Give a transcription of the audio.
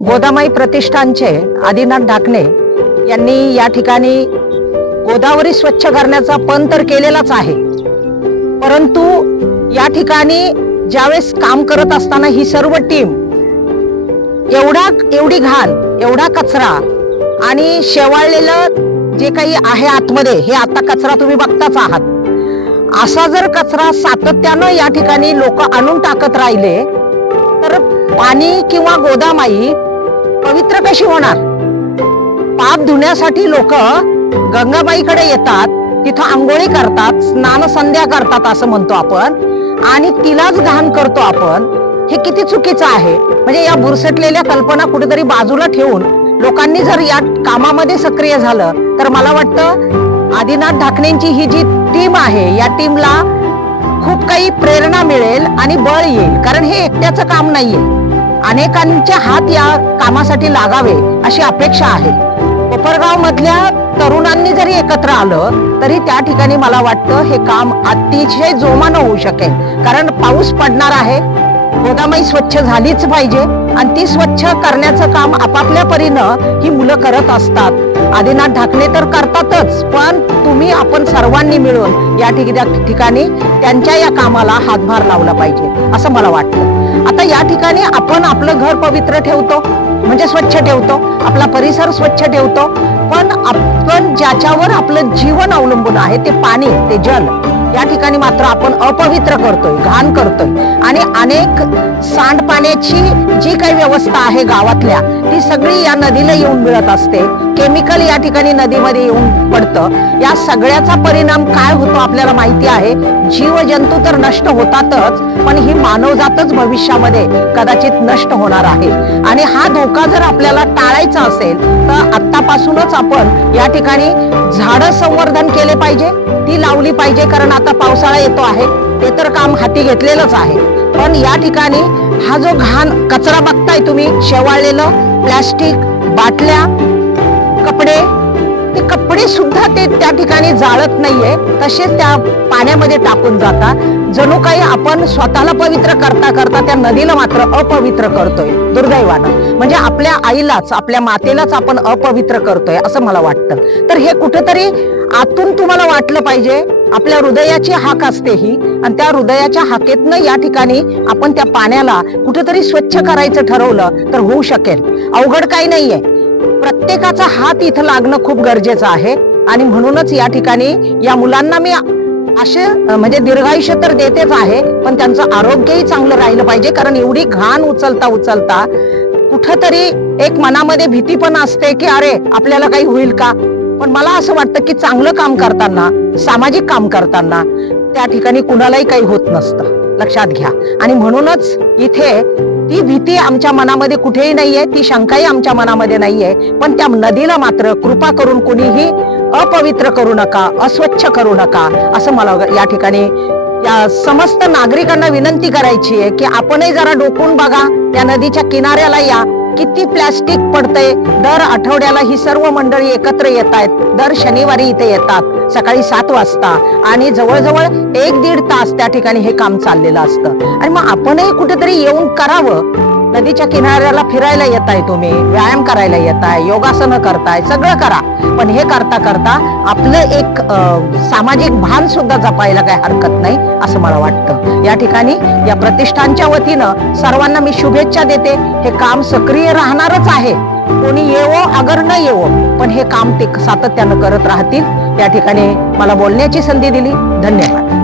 गोदामाई प्रतिष्ठानचे आदिनाथ ढाकणे यांनी या ठिकाणी गोदावरी स्वच्छ करण्याचा पण तर केलेलाच आहे, परंतु या ठिकाणी ज्यावेळेस काम करत असताना ही सर्व टीम एवढी घाण, एवढा कचरा आणि शेवाळलेलं जे काही आहे आतमध्ये, हे आता कचरा तुम्ही बघताच आहात, असा जर कचरा सातत्यानं या ठिकाणी लोक आणून टाकत राहिले तर पाणी किंवा गोदामाई पवित्र कशी होणार? पाप धुण्यासाठी लोक गंगाबाईकडे येतात, तिथं आंघोळी करतात, स्नान संध्या करतात असं म्हणतो आपण, आणि तिलाच घाण करतो आपण. हे किती चुकीचं आहे. म्हणजे या बुरसटलेल्या कल्पना कुठेतरी बाजूला ठेवून लोकांनी जर या कामामध्ये सक्रिय झालं तर मला वाटतं आदिनाथ ढाकणेंची ही जी टीम आहे, या टीमला खूप काही प्रेरणा मिळेल आणि बळ येईल. कारण हे एकट्याचं काम नाहीये, अनेकांचे हात या कामासाठी लागावे अशी अपेक्षा आहे. कोपरगाव मधल्या तरुणांनी जरी एकत्र आलं तरी त्या ठिकाणी मला वाटतं हे काम अतिशय जोमानं होऊ शकेल. कारण पाऊस पडणार आहे, गोदामाई स्वच्छ झालीच पाहिजे आणि ती स्वच्छ करण्याचं काम आपापल्या परीनं ही मुलं करत असतात. आदिनाथ ढाकणे तर करतातच, पण तुम्ही आपण सर्वांनी मिळून या ठिकाणी त्यांच्या या कामाला हातभार लावला पाहिजे असं मला वाटतं. आता या ठिकाणी आपण आपलं घर पवित्र ठेवतो, म्हणजे स्वच्छ ठेवतो, आपला परिसर स्वच्छ ठेवतो, पण आपण ज्याच्यावर आपलं जीवन अवलंबून आहे ते पाणी, ते जल, या ठिकाणी मात्र आपण अपवित्र करतोय, घाण करतोय. आणि अनेक सांडपाण्याची जी काही व्यवस्था आहे गावातल्या, ती सगळी या नदीला येऊन मिळत असते. केमिकल या ठिकाणी नदीमध्ये येऊन पडतं. या सगळ्याचा परिणाम काय होतो आपल्याला माहिती आहे. जीवजंतू तर नष्ट होतातच, पण ही मानवजातच भविष्यामध्ये कदाचित नष्ट होणार आहे. आणि हा धोका जर आपल्याला टाळायचा असेल तर आत्तापासूनच आपण या ठिकाणी झाडं संवर्धन केले पाहिजे, ती लावली पाहिजे. कारण आता पावसाळा येतो आहे, ते तर काम हाती घेतलेलंच आहे. पण या ठिकाणी हा जो घाण कचरा बघताय तुम्ही, शेवाळलेलं प्लॅस्टिक, बाटल्या, कपडे, ते कपडे सुद्धा ते त्या ठिकाणी जाळत नाहीये, तसेच त्या पाण्यामध्ये टाकून जातात. जणू काही आपण स्वतःला पवित्र करता करता त्या नदीला मात्र अपवित्र करतोय दुर्दैवानं. म्हणजे आपल्या आईलाच, आपल्या मातेलाच आपण अपवित्र करतोय असं मला वाटतं. तर हे कुठेतरी आतून तुम्हाला वाटलं पाहिजे. आपल्या हृदयाची हाक असते ही, आणि त्या हृदयाच्या हाकेतनं या ठिकाणी आपण त्या पाण्याला कुठेतरी स्वच्छ करायचं ठरवलं तर होऊ शकेल. अवघड काही नाहीये. प्रत्येकाचा हात इथं लागणं खूप गरजेचं आहे. आणि म्हणूनच या ठिकाणी या मुलांना मी असे म्हणजे दीर्घायुष्य तर देतेच आहे, पण त्यांचं आरोग्यही चांगलं राहिलं पाहिजे. कारण एवढी घाण उचलता कुठंतरी एक मनामध्ये भीती पण असते की अरे आपल्याला काही होईल का. पण मला असं वाटतं की चांगलं काम करताना, सामाजिक काम करताना त्या ठिकाणी कुणालाही काही होत नसतं, लक्षात घ्या. आणि म्हणूनच इथे ती भीती आमच्या मनामध्ये कुठेही नाहीये, ती शंकाही आमच्या मनामध्ये नाहीये. पण त्या नदीला मात्र कृपा करून कुणीही अपवित्र करू नका, अस्वच्छ करू नका असं मला या ठिकाणी या समस्त नागरिकांना विनंती करायची आहे की आपणही जरा डोकून बघा. त्या नदीच्या किनाऱ्याला या, किती प्लॅस्टिक पडतंय. दर आठवड्याला ही सर्व मंडळी एकत्र येत आहेत, दर शनिवारी इथे येतात सकाळी 7 वाजता, आणि जवळजवळ 1-1.5 तास त्या ठिकाणी हे काम चाललेलं असतं. आणि मग आपणही कुठेतरी येऊन करावं. नदीच्या किनाऱ्याला फिरायला येताय, तुम्ही व्यायाम करायला येताय, योगासनं करताय, सगळं करा, पण हे करता करता आपलं एक सामाजिक भान सुद्धा जपायला काही हरकत नाही असं मला वाटतं. या ठिकाणी या प्रतिष्ठानच्या वतीनं सर्वांना मी शुभेच्छा देते. हे काम सक्रिय राहणारच आहे, कोणी येवो अगर न येवो, पण हे काम ते सातत्यानं करत राहतील. या ठिकाणी मला बोलण्याची संधी दिली, धन्यवाद.